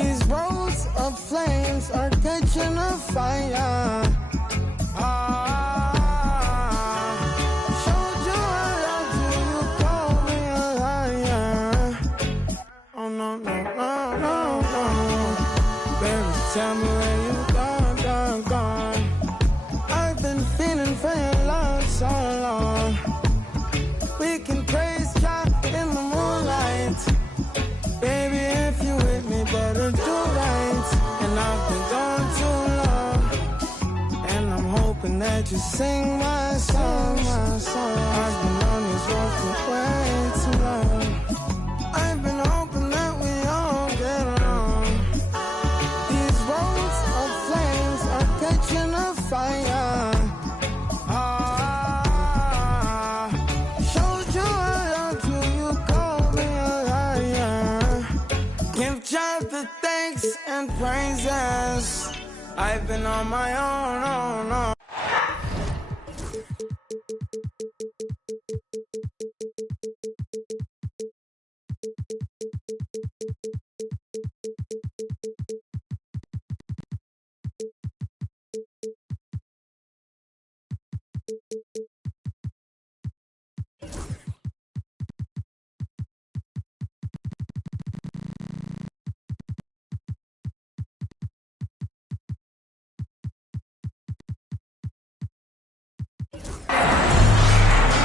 These roads of flames are catching a fire. Showed you I love you, you called me a liar. Oh no, no, no, no, no. Baby, tell me where you gone, gone. I've been feeling for your love so long. We can praise God in the moonlight. Baby, if you with me, better do right. And I've been gone too long, and I'm hoping that you sing my song. I've been on this road for way too long. I've been hoping that we all get along. These roads of flames are catching a fire. Showed you I loved you, you called me a liar. Give God the thanks and praises. I've been on my own, oh no.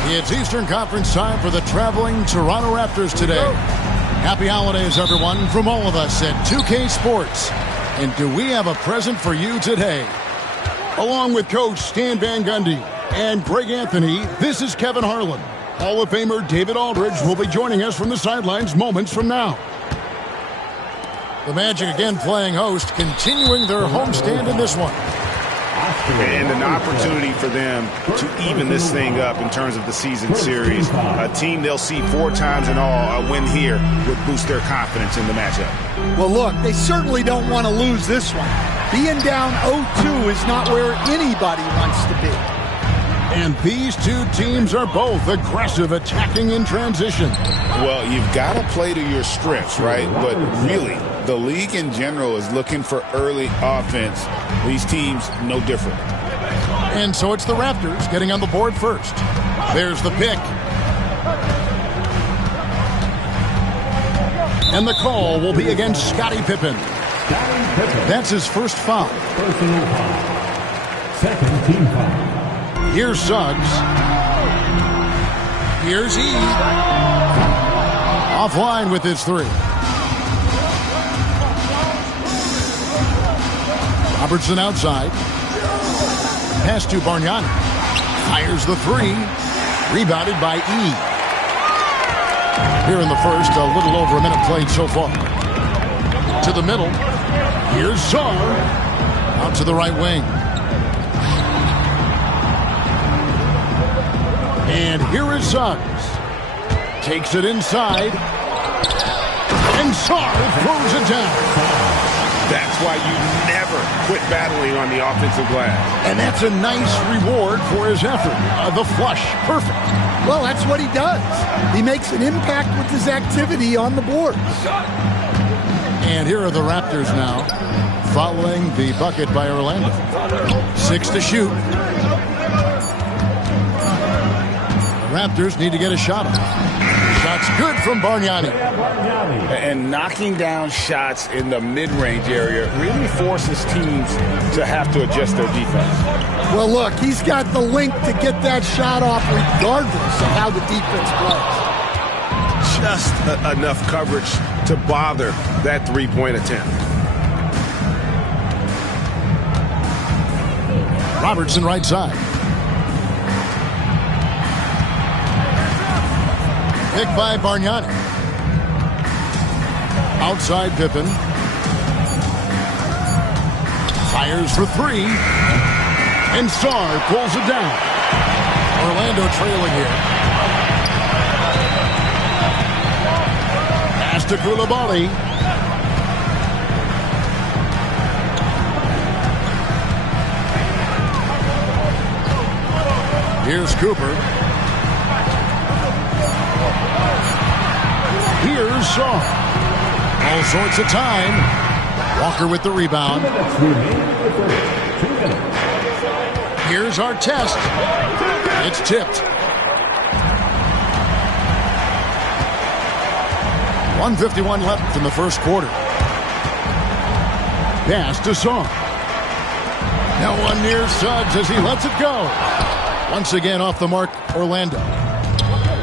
It's Eastern Conference time for the traveling Toronto Raptors today. Happy holidays, everyone, from all of us at 2K Sports. And do we have a present for you today? Along with Coach Stan Van Gundy and Greg Anthony, this is Kevin Harlan. Hall of Famer David Aldridge will be joining us from the sidelines moments from now. The Magic again playing host, continuing their homestand in this one. And an opportunity for them to even this thing up in terms of the season series. A team they'll see 4 times in all. A win here would boost their confidence in the matchup. Well, look, they certainly don't want to lose this one. Being down 0-2 is not where anybody wants to be. And these two teams are both aggressive, attacking in transition. Well, you've got to play to your strengths, right? But really, the league in general is looking for early offense. These teams, no different. And so it's the Raptors getting on the board first. There's the pick. And the call will be against Scottie Pippen. That's his first foul. Personal foul. Second team foul. Here's Suggs. Here's E. Offline with his 3. Robertson outside. Pass to Bargnani. Fires the 3. Rebounded by E. Here in the first, a little over a minute played so far. To the middle. Here's Sarr. Out to the right wing. And here is Suggs. Takes it inside. And Sarr throws it down. That's why you never quit battling on the offensive glass. And that's a nice reward for his effort. The flush. Perfect. Well, that's what he does. He makes an impact with his activity on the board. And here are the Raptors now, following the bucket by Orlando. 6 to shoot. Raptors need to get a shot off. Shot's good from Bargnani. And knocking down shots in the mid-range area really forces teams to have to adjust their defense. Well, look, he's got the length to get that shot off regardless of how the defense plays. Just enough coverage to bother that three-point attempt. Robertson right side. Pick by Bargnani. Outside Pippen. Fires for 3. And Sarr pulls it down. Orlando trailing here. Pass to Coulibaly. Here's Cooper. Here's Sarr. All sorts of time. Walker with the rebound. Here's our test. It's tipped. 1:51 left in the first quarter. Pass to Song. Now one near Suggs as he lets it go. Once again off the mark, Orlando.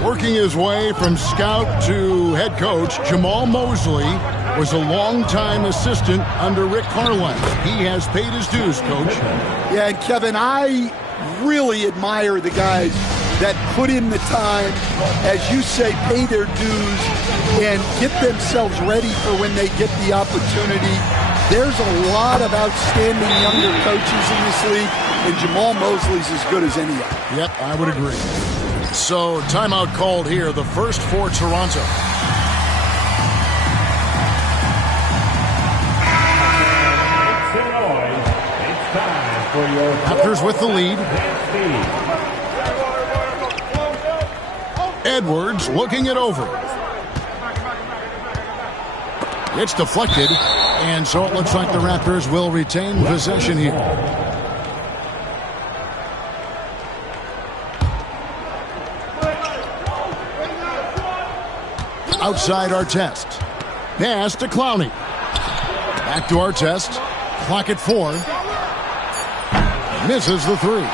Working his way from scout to head coach, Jamal Mosley was a longtime assistant under Rick Carlisle. He has paid his dues, Coach. Yeah, and Kevin, I really admire the guys that put in the time, as you say, pay their dues and get themselves ready for when they get the opportunity. There's a lot of outstanding younger coaches in this league, and Jamal Mosley's as good as any of them. Yep, I would agree. So, timeout called here, the first for Toronto. Raptors with the lead. Edwards looking it over. It's deflected, and so it looks like the Raptors will retain possession here. Outside Artest. Pass to Clowney. Back to Artest. Clock at 4. Misses the 3.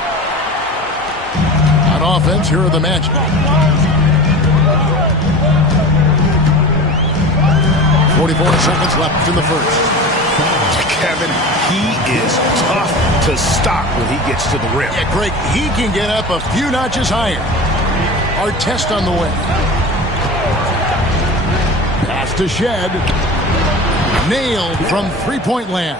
On offense, here are the Magic. 44 seconds left in the first. Kevin, he is tough to stop when he gets to the rim. Yeah, Greg, he can get up a few notches higher. Artest on the way. Pass to Shed. Nailed from three-point land.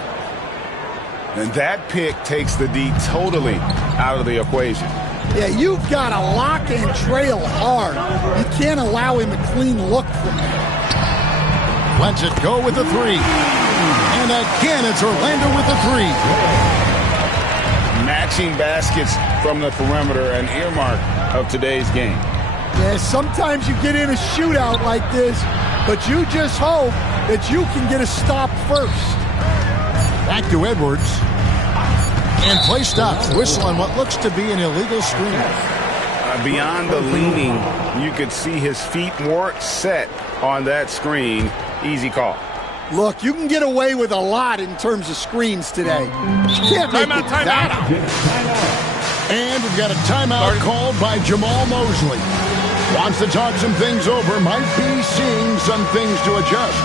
And that pick takes the D totally out of the equation. Yeah, you've got to lock and trail hard. You can't allow him a clean look from there. Lets it go with the 3. And again, it's Orlando with the 3. Matching baskets from the perimeter, an earmark of today's game. Yeah, sometimes you get in a shootout like this, but you just hope that you can get a stop first. Back to Edwards. And play stops. Whistle on what looks to be an illegal screen. Beyond the leaning, you could see his feet more set on that screen. Easy call. Look, you can get away with a lot in terms of screens today. You can't make that out. And we've got a timeout called by Jamal Mosley. Wants to talk some things over. Might be seeing some things to adjust.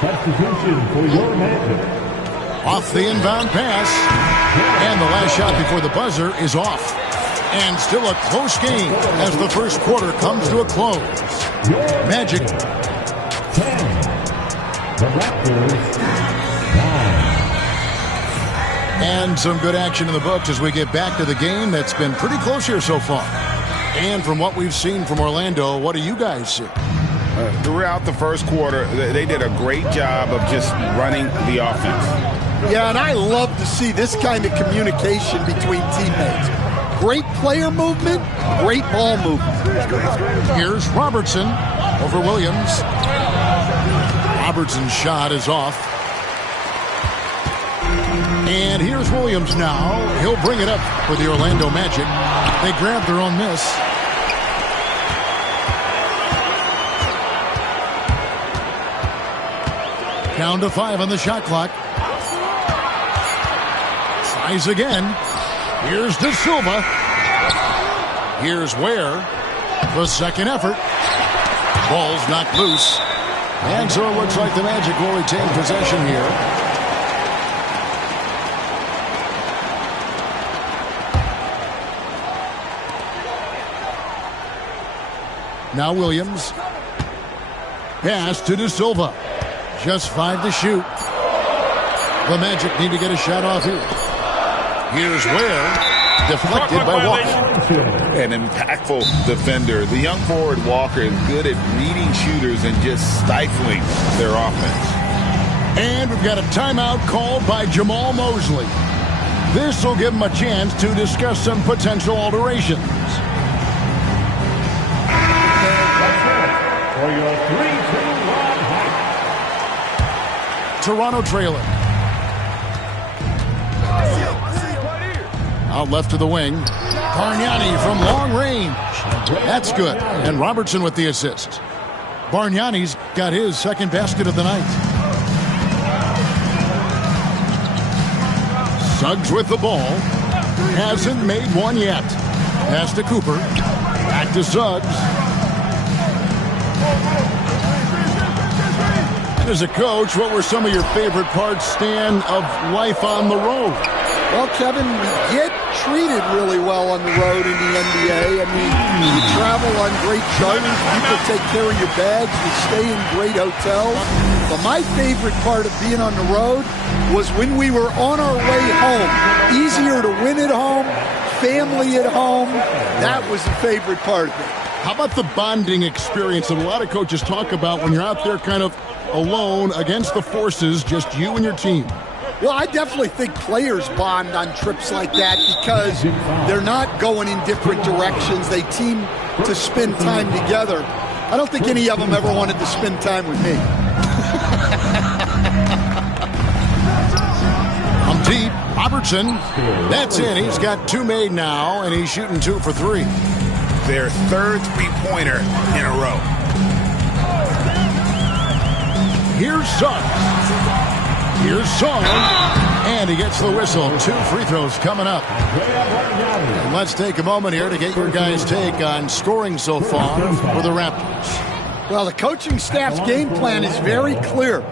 Substitution for your Magic. Off the inbound pass. And the last shot before the buzzer is off. And still a close game as the first quarter comes to a close. Magic 10. The Raptors 9. And some good action in the books as we get back to the game that's been pretty close here so far. And from what we've seen from Orlando, what do you guys see? Throughout the first quarter, they did a great job of just running the offense. Yeah, and I love to see this kind of communication between teammates. Great player movement, great ball movement. Here's Robertson over Williams. Robertson's shot is off. And here's Williams now. He'll bring it up for the Orlando Magic. They grab their own miss. Down to 5 on the shot clock. Tries again. Here's De Silva. Here's Ware. The second effort. Ball's knocked loose. And so it looks like the Magic will retain possession here. Now Williams. Pass to De Silva. Just 5 to shoot. The Magic need to get a shot off here. Here's Ware. Deflected by Walker. An impactful defender. The young forward Walker is good at reading shooters and just stifling their offense. And we've got a timeout called by Jamal Mosley. This will give him a chance to discuss some potential alterations. for your 3-2 run hike. Toronto trailing. Out left to the wing. Bargnani from long range. That's good. And Robertson with the assist. Bargnani's got his second basket of the night. Suggs with the ball. Hasn't made one yet. Pass to Cooper. Back to Suggs. And as a coach, what were some of your favorite parts, Stan, of life on the road? Well, Kevin, we get treated really well on the road in the NBA. I mean, you travel on great charters, people take care of your bags, you stay in great hotels. But my favorite part of being on the road was when we were on our way home. Easier to win at home, family at home. That was the favorite part of it. How about the bonding experience that a lot of coaches talk about when you're out there kind of alone against the forces, just you and your team? Well, I definitely think players bond on trips like that because they're not going in different directions. They team to spend time together. I don't think any of them ever wanted to spend time with me. From deep, Robertson. That's in. He's got 2 made now, and he's shooting 2 for 3. Their third three-pointer in a row. Here's Suggs. Here's Song, and he gets the whistle. 2 free throws coming up. And let's take a moment here to get your guys' take on scoring so far for the Raptors. Well, the coaching staff's game plan is very clear.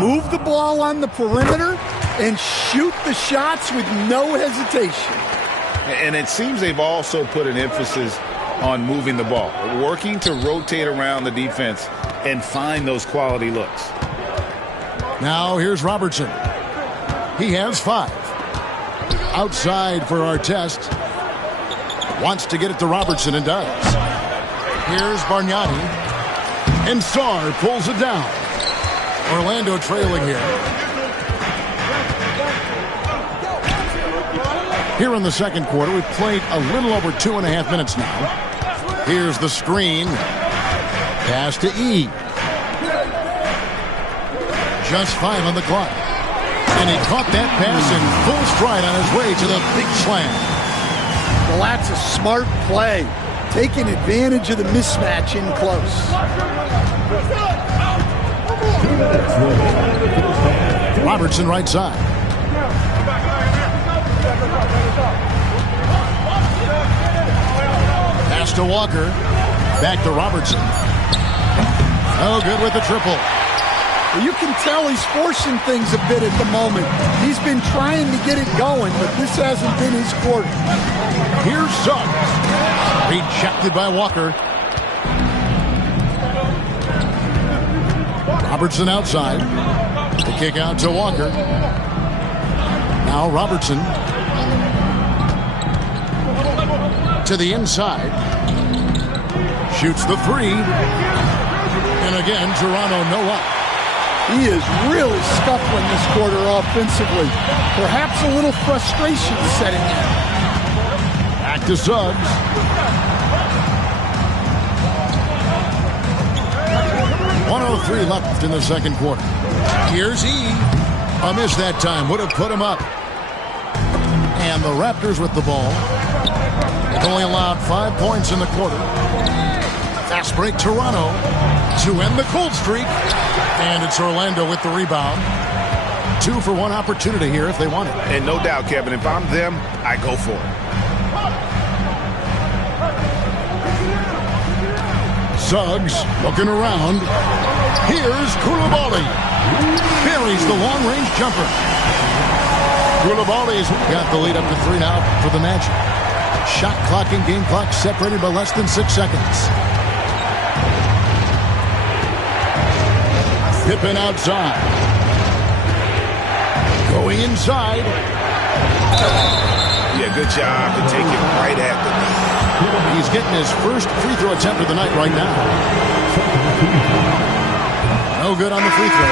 Move the ball on the perimeter and shoot the shots with no hesitation. And it seems they've also put an emphasis on moving the ball, working to rotate around the defense and find those quality looks. Now here's Robertson. He has 5. Outside for Artest. Wants to get it to Robertson and does. Here's Bargnani. And Sarr pulls it down. Orlando trailing here. Here in the second quarter, we've played a little over 2.5 minutes now. Here's the screen. Pass to E. Just 5 on the clock. And he caught that pass in full stride on his way to the big slam. Well, that's a smart play. Taking advantage of the mismatch in close. Robertson right side. Pass to Walker. Back to Robertson. Oh, good with the triple. You can tell he's forcing things a bit at the moment. He's been trying to get it going, but this hasn't been his quarter. Here's Suggs. Rejected by Walker. Robertson outside. The kick out to Walker. Now Robertson. To the inside. Shoots the 3. And again, Toronto no up. He is really scuffling this quarter offensively. Perhaps a little frustration setting in. Back to Suggs. .103 left in the second quarter. Here's E. A miss that time. Would have put him up. And the Raptors with the ball. They've only allowed 5 points in the quarter. Fast break Toronto to end the cold streak. And it's Orlando with the rebound. 2 for 1 opportunity here if they want it. And no doubt, Kevin, if I'm them, I go for it. Suggs looking around. Here's Coulibaly. Buries the long-range jumper. Coulibaly's got the lead up to 3 now for the Magic. Shot clock and game clock separated by less than 6 seconds. Pippen outside. Going inside. Yeah, good job to take it right at the knee. He's getting his first free throw attempt of the night right now. No good on the free throw.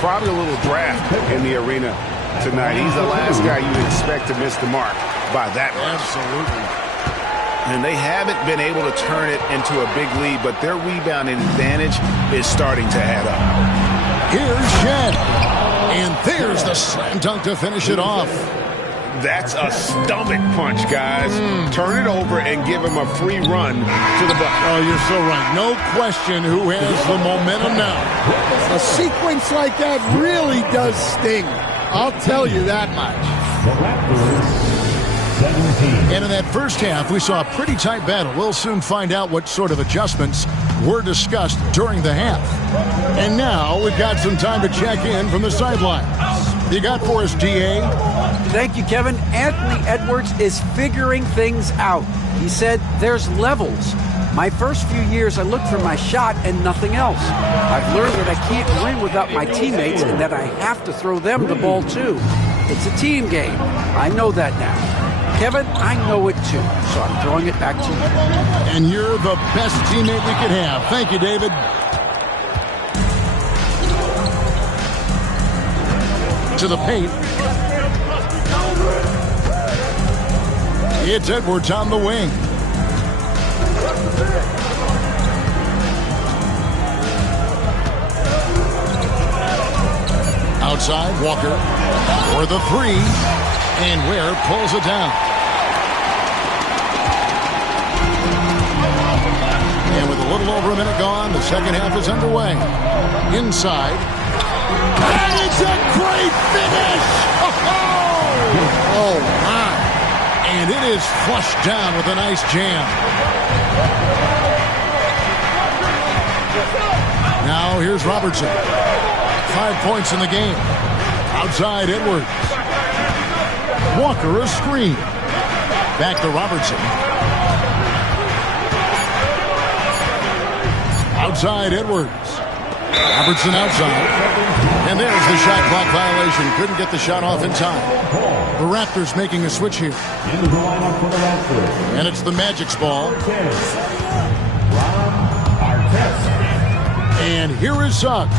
Probably a little draft in the arena tonight. He's the last guy you'd expect to miss the mark by that much. Absolutely. And they haven't been able to turn it into a big lead, but their rebounding advantage is starting to add up. Here's Shed. And there's the slam dunk to finish it off. That's a stomach punch, guys. Turn it over and give him a free run to the bucket. Oh, you're so right. No question who has the momentum now. A sequence like that really does sting. I'll tell you that much. The Raptors, 17. And in that first half, we saw a pretty tight battle. We'll soon find out what sort of adjustments were discussed during the half. And now we've got some time to check in from the sidelines. You got for us, DA? Thank you, Kevin. Anthony Edwards is figuring things out. He said there's levels. My first few years, I looked for my shot and nothing else. I've learned that I can't win without my teammates and that I have to throw them the ball too. It's a team game. I know that now. Kevin, I know it too, so I'm throwing it back to you. And you're the best teammate we could have. Thank you, David. To the paint. It's Edwards on the wing. Outside, Walker for the three. And Ware pulls it down. And with a little over a minute gone, the second half is underway. Inside. And it's a great finish! Oh, my. And it is flushed down with a nice jam. Now here's Robertson. 5 points in the game. Outside Edwards. Walker a screen. Back to Robertson. Outside Edwards. Robertson outside. And there's the shot clock violation. Couldn't get the shot off in time. The Raptors making a switch here. Into the lineup for the Raptors. And it's the Magic's ball. Artest. And here is Suggs.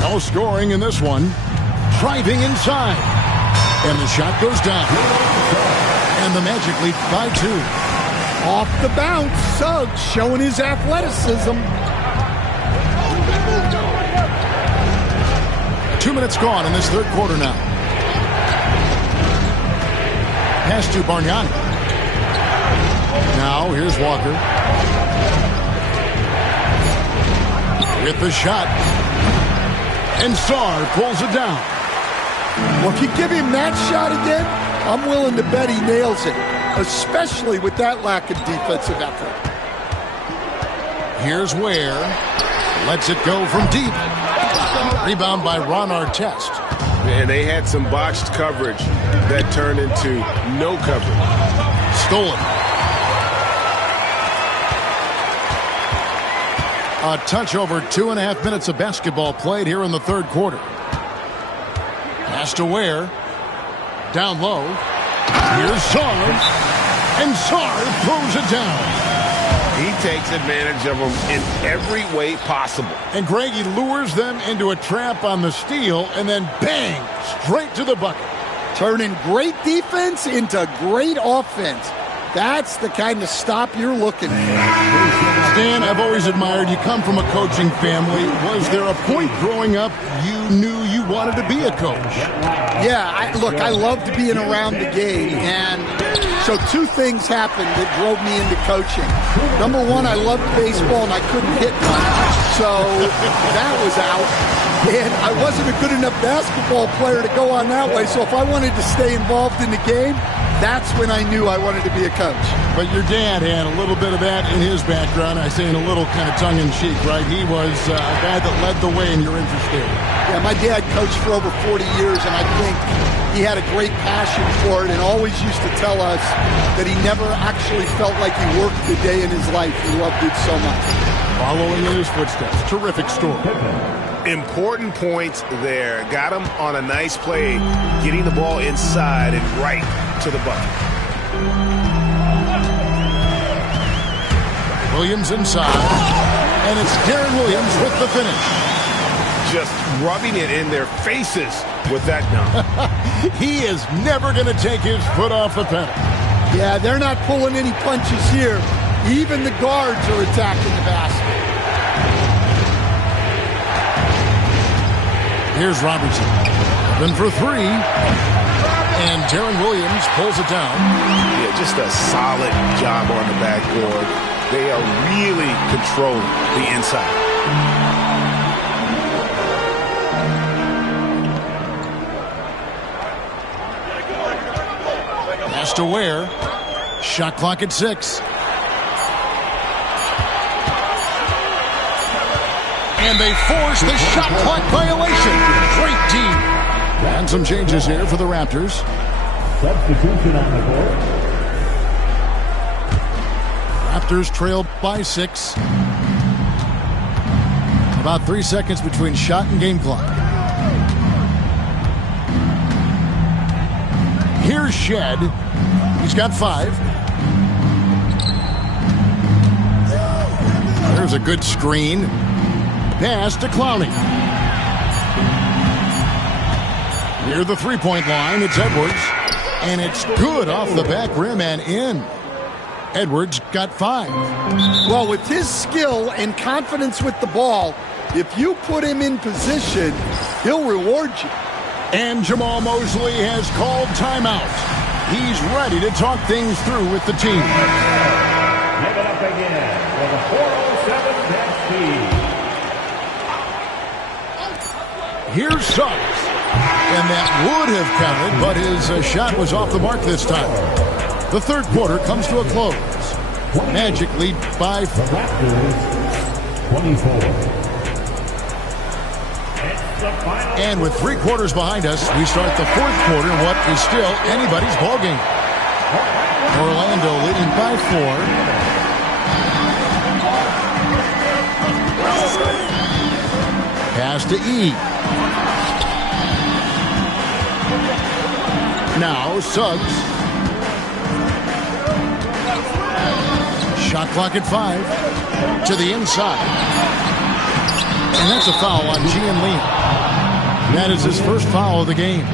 No scoring in this one. Driving inside. And the shot goes down. And the Magic lead by 2. Off the bounce, Suggs showing his athleticism. 2 minutes gone in this third quarter now. Pass to Bargnani. Now here's Walker. With the shot. And Sarr pulls it down. Well, if you give him that shot again, I'm willing to bet he nails it, especially with that lack of defensive effort. Here's Ware. Lets it go from deep. Rebound by Ron Artest. And they had some botched coverage that turned into no coverage. Stolen. A touch over 2.5 minutes of basketball played here in the third quarter. Pass to Ware. Down low. Here's Sarr. And Sarr throws it down. He takes advantage of them in every way possible. And Greg, he lures them into a trap on the steal, and then bang, straight to the bucket. Turning great defense into great offense. That's the kind of stop you're looking for. Stan, I've always admired you. Come from a coaching family. Was there a point growing up you knew you wanted to be a coach? Yeah, I loved being around the game, and so 2 things happened that drove me into coaching. Number 1, I loved baseball, and I couldn't hit much, so that was out. And I wasn't a good enough basketball player to go on that way, so if I wanted to stay involved in the game, that's when I knew I wanted to be a coach. But your dad had a little bit of that in his background. I say in a little kind of tongue-in-cheek, right? He was a guy that led the way in your interest there. Yeah, my dad coached for over 40 years, and I think he had a great passion for it and always used to tell us that he never actually felt like he worked a day in his life. He loved it so much. Following in his footsteps. Terrific story. Important points there. Got him on a nice play, getting the ball inside and right to the bucket. Williams inside. And it's Darren Williams with the finish. Just rubbing it in their faces with that dunk. He is never going to take his foot off the pedal. Yeah, they're not pulling any punches here. Even the guards are attacking the basket. Here's Robertson. Then for three. And Darren Williams pulls it down. Yeah, just a solid job on the backboard. They are really controlling the inside. Pass to Ware. Shot clock at 6. And they force the shot clock violation. Great team. And some changes here for the Raptors. Substitution on the board. Raptors trailed by 6. About 3 seconds between shot and game clock. Here's Shed. He's got 5. There's a good screen. Pass to Clowney. Near the three-point line, it's Edwards. And it's good off the back rim and in. Edwards got 5. Well, with his skill and confidence with the ball, if you put him in position, he'll reward you. And Jamal Mosley has called timeout. He's ready to talk things through with the team. Give it up again for the 407 Nets. Here's Suggs. And that would have counted, but his shot was off the mark this time. The third quarter comes to a close. Magic lead by 4. 24. And with 3 quarters behind us, we start the fourth quarter, what is still anybody's ballgame. Orlando leading by 4. Pass to E. Now Suggs. Shot clock at 5. To the inside. And that's a foul on Gian Leon. That is his first foul of the game.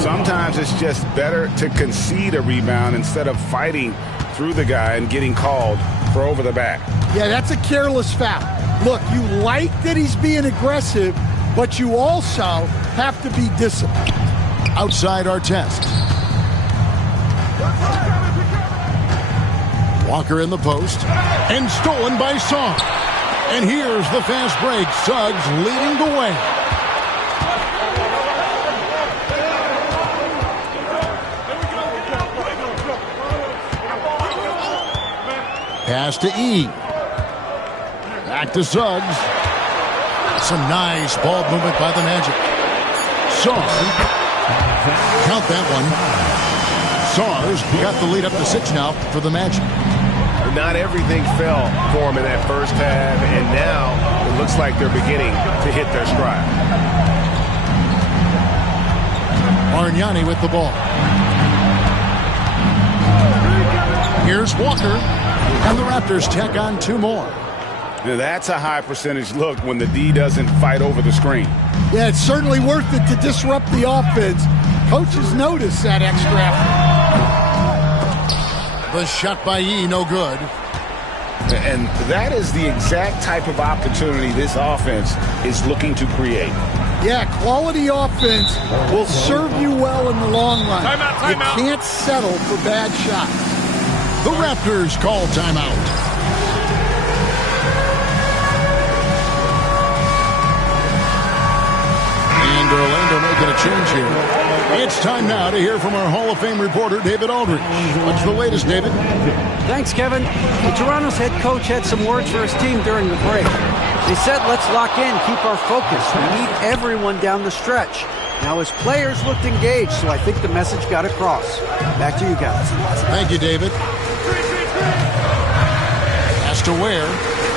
Sometimes it's just better to concede a rebound instead of fighting through the guy and getting called for over the back. Yeah, that's a careless foul. Look, you like that he's being aggressive, but you also have to be disciplined. Outside our test. Walker in the post. And stolen by Song. And here's the fast break. Suggs leading the way. Pass to E. Back to Suggs. Some nice ball movement by the Magic. Song. Count that one. Sars got the lead up to 6 now for the Magic. Not everything fell for them in that first half, and now it looks like they're beginning to hit their stride. Bargnani with the ball. Here's Walker, and the Raptors tack on 2 more. Now that's a high percentage look when the D doesn't fight over the screen. Yeah, it's certainly worth it to disrupt the offense. Coaches notice that extra effort. The shot by E, no good. And that is the exact type of opportunity this offense is looking to create. Yeah, quality offense will serve you well in the long run. Timeout. You can't settle for bad shots. The Raptors call timeout. And Orlando making a change here. It's time now to hear from our Hall of Fame reporter, David Aldridge. What's the latest, David? Thanks, Kevin. The Toronto's head coach had some words for his team during the break. They said, let's lock in, keep our focus. We need everyone down the stretch. Now, his players looked engaged, so I think the message got across. Back to you guys. Thank you, David. Pass to Ware.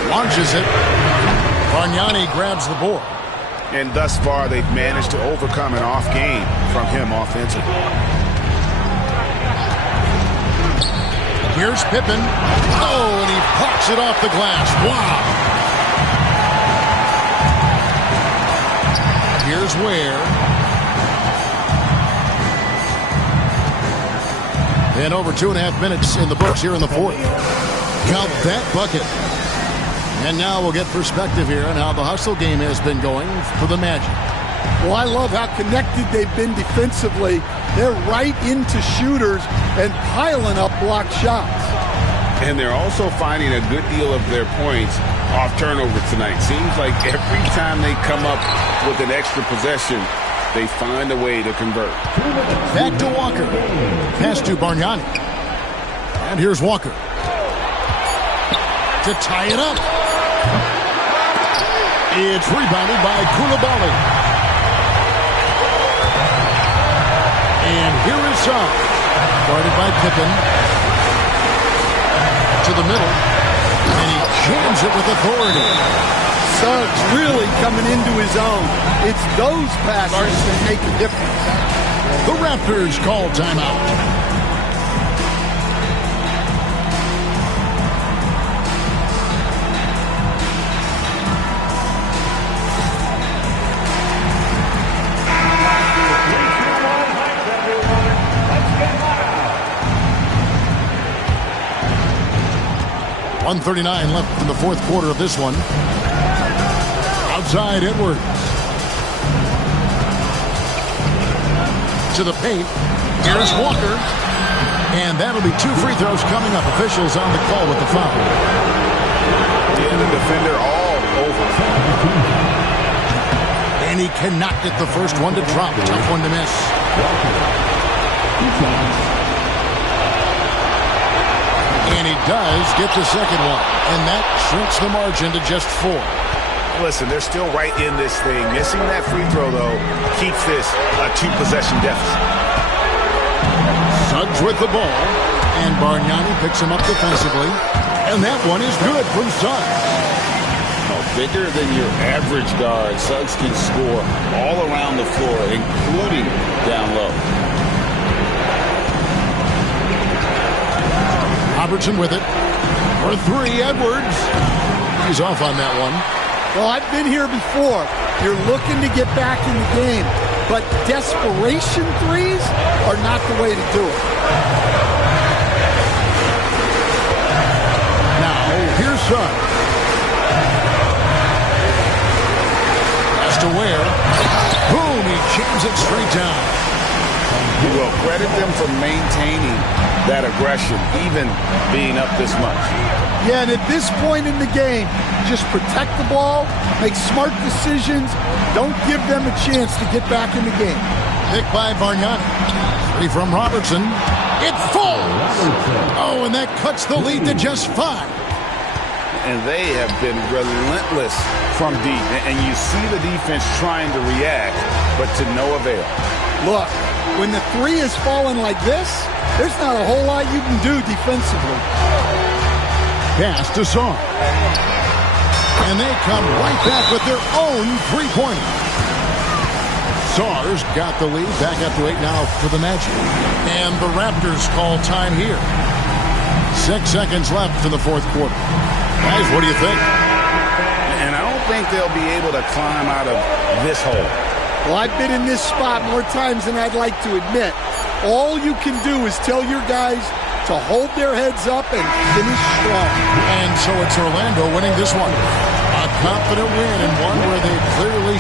Launches it. Bargnani grabs the board. And thus far, they've managed to overcome an off game from him offensively. Here's Pippen. Oh, and he pops it off the glass. Wow. Here's Ware. And over 2.5 minutes in the books here in the fourth. Count that bucket. And now we'll get perspective here on how the hustle game has been going for the Magic. Well, I love how connected they've been defensively. They're right into shooters and piling up blocked shots. And they're also finding a good deal of their points off turnover tonight. Seems like every time they come up with an extra possession, they find a way to convert. Back to Walker. Pass to Bargnani. And here's Walker. To tie it up. It's rebounded by Coulibaly. And here is Suggs. Guarded by Pippen. To the middle. And he jams it with authority. Suggs really coming into his own. It's those passes that make a difference. The Raptors call timeout. .139 left in the fourth quarter of this one. Outside Edwards. To the paint. Here's Walker. And that'll be 2 free throws coming up. Officials on the call with the foul. Yeah, the defender all over. And he cannot get the first one to drop. Tough one to miss. And he does get the second one. And that shrinks the margin to just 4. Listen, they're still right in this thing. Missing that free throw, though, keeps this a 2-possession deficit. Suggs with the ball. And Bargnani picks him up defensively. And that one is good from Suggs. Bigger than your average guard, Suggs can score all around the floor, including down low. Robertson with it. For 3, Edwards. He's off on that one. Well, I've been here before. You're looking to get back in the game, but desperation threes are not the way to do it. Now, here's Suggs. Pass to Ware. Boom, he jams it straight down. Well, credit them for maintaining that aggression, even being up this much. Yeah, and at this point in the game, just protect the ball, make smart decisions, don't give them a chance to get back in the game. Picked by Bargnani. 3 from Robertson. It falls! Oh, and that cuts the lead to just 5. And they have been relentless from deep. And you see the defense trying to react, but to no avail. Look, when the 3 is falling like this, there's not a whole lot you can do defensively. Pass to Suggs. And they come right back with their own 3-pointer. Suggs got the lead. Back up to 8 now for the Magic. And the Raptors call time here. 6 seconds left in the fourth quarter. Guys, what do you think? And I don't think they'll be able to climb out of this hole. Well, I've been in this spot more times than I'd like to admit. All you can do is tell your guys to hold their heads up and finish strong. And so it's Orlando winning this one. A confident win and one where they clearly